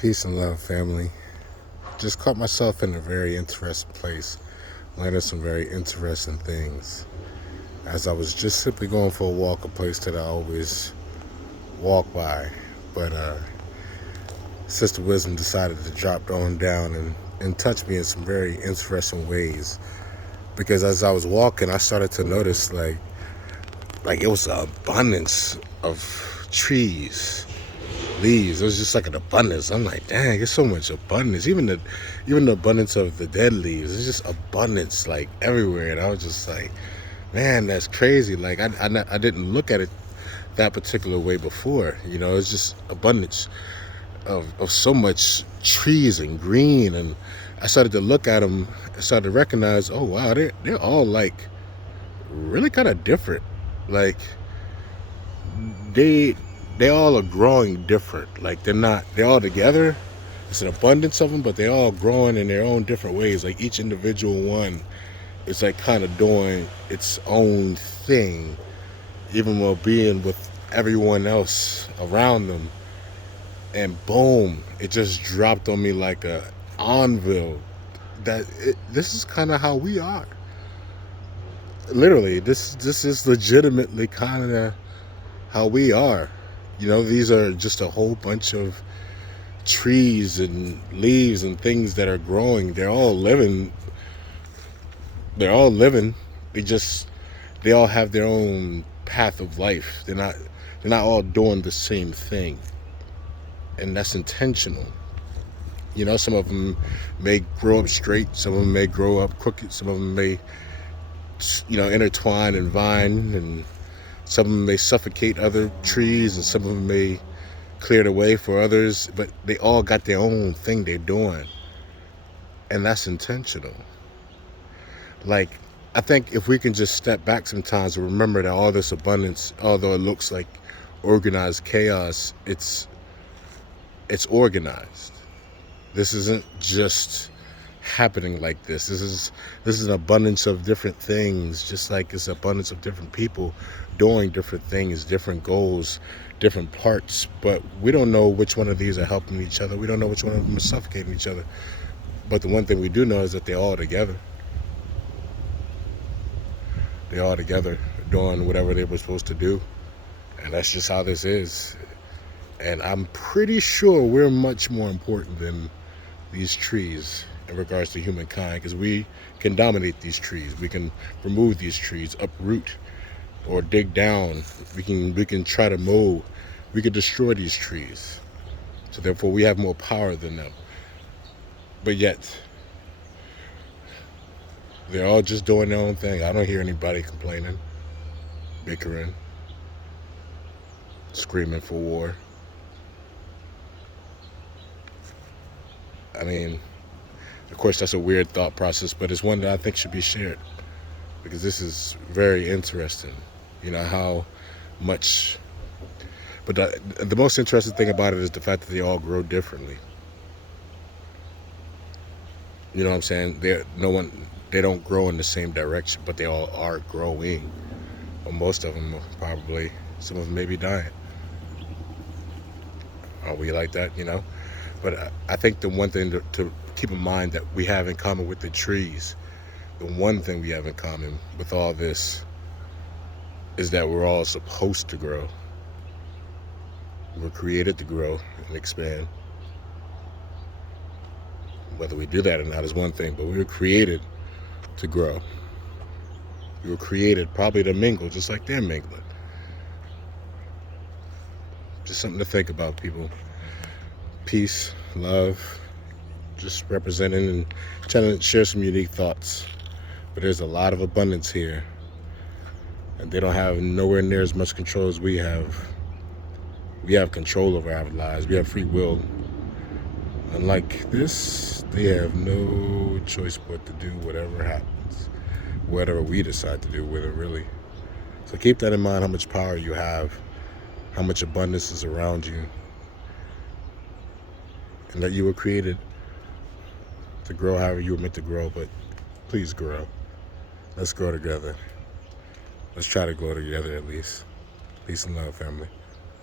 Peace and love, family. Just caught myself in a very interesting place, learning some very interesting things. As I was just simply going for a walk, a place that I always walk by. But Sister Wisdom decided to drop on down and touch me in some very interesting ways. Because as I was walking, I started to notice like it was an abundance of trees, leaves. It was just like an abundance. I'm like, dang, it's so much abundance. Even the abundance of the dead leaves. It's just abundance like everywhere. And I was just like, man, that's crazy. Like I didn't look at it that particular way before. It's just abundance of so much trees and green. And I started to look at them. I started to recognize, oh wow, they're all like really kind of different. Like they they all are growing different. Like they're all together. It's an abundance of them, but they're all growing in their own different ways. Like each individual one is like kind of doing its own thing, even while being with everyone else around them. And boom, it just dropped on me like a anvil. This is kind of how we are. Literally, this is legitimately kind of how we are. These are just a whole bunch of trees and leaves and things that are growing. They're all living. They're all living. They all have their own path of life. They're not all doing the same thing, and that's intentional. Some of them may grow up straight. Some of them may grow up crooked. Some of them may intertwine and vine, and some of them may suffocate other trees, and some of them may clear the way for others, but they all got their own thing they're doing, and that's intentional. Like, I think if we can just step back sometimes and remember that all this abundance, although it looks like organized chaos, it's organized. This isn't just happening like this. This is an abundance of different things, just like it's an abundance of different people doing different things, different goals, different parts. But we don't know which one of these are helping each other. We don't know which one of them is suffocating each other. But the one thing we do know is that they're all together. They're all together doing whatever they were supposed to do. And that's just how this is. And I'm pretty sure we're much more important than these trees in regards to humankind, because we can dominate these trees. We can remove these trees, uproot or dig down. We can try to mow. We can destroy these trees. So therefore we have more power than them. But yet they're all just doing their own thing. I don't hear anybody complaining, bickering, screaming for war. I mean, of course, that's a weird thought process, but it's one that I think should be shared, because this is very interesting. How much. But the most interesting thing about it is the fact that they all grow differently. You know what I'm saying? They don't grow in the same direction, but they all are growing. Well, most of them probably. Some of them may be dying. Are we like that? But I think the one thing to keep in mind that we have in common with the trees, the one thing we have in common with all this, is that we're all supposed to grow. We're created to grow and expand. Whether we do that or not is one thing, but we were created to grow. We were created probably to mingle, just like they're mingling. Just something to think about, people. Peace, love, just representing and trying to share some unique thoughts. But there's a lot of abundance here, and they don't have nowhere near as much control as we have. We have control over our lives. We have free will. Unlike this, they have no choice but to do whatever happens, whatever we decide to do with it, really. So keep that in mind, how much power you have, how much abundance is around you, and that you were created to grow however you were meant to grow. But please grow. Let's grow together. Let's try to grow together at least. Peace and love, family.